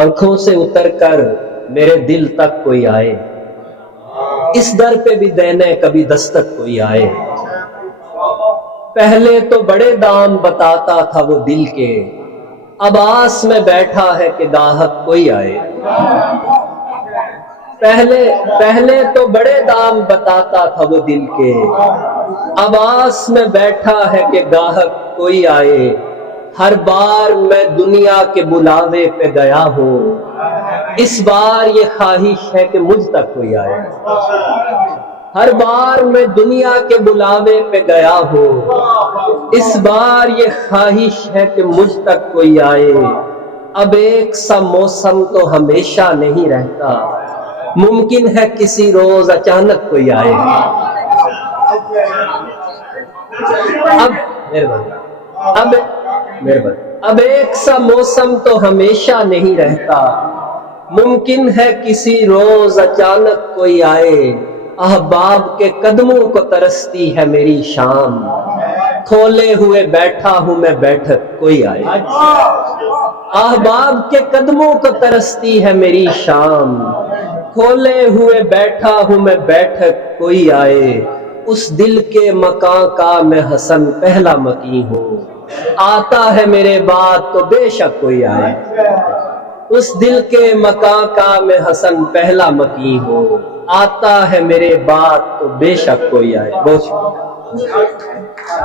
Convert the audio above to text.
آنکھوں سے اتر کر میرے دل تک کوئی آئے، اس در پہ بھی دینے کبھی دستک کوئی آئے۔ پہلے تو بڑے دام بتاتا تھا وہ دل کے، اب آس میں بیٹھا ہے کہ گاہک کوئی آئے۔ پہلے تو بڑے دام بتاتا تھا وہ دل کے، اب آس میں بیٹھا ہے کہ گاہک کوئی آئے۔ ہر بار میں دنیا کے بلاوے پہ گیا ہوں، اس بار یہ خواہش ہے کہ مجھ تک کوئی آئے۔ ہر بار میں دنیا کے بلاوے پہ گیا ہوں، اس بار یہ خواہش ہے کہ مجھ تک کوئی آئے۔ اب ایک سا موسم تو ہمیشہ نہیں رہتا، ممکن ہے کسی روز اچانک کوئی آئے۔ اب ایک سا موسم تو ہمیشہ نہیں رہتا، ممکن ہے کسی روز اچانک کوئی آئے۔ احباب کے قدموں کو ترستی ہے میری شام، کھولے ہوئے بیٹھا ہوں میں بیٹھک کوئی آئے۔ احباب کے قدموں کو ترستی ہے میری شام، کھولے ہوئے بیٹھا ہوں میں بیٹھک کوئی آئے۔ اس دل کے مکان کا میں حسن پہلا مکیں ہوں، آتا ہے میرے بعد تو بے شک کوئی آئے۔ اس دل کے مکان کا میں حسن پہلا مکیں ہوں، آتا ہے میرے بعد تو بے شک کوئی آئے۔ بہت شکریہ۔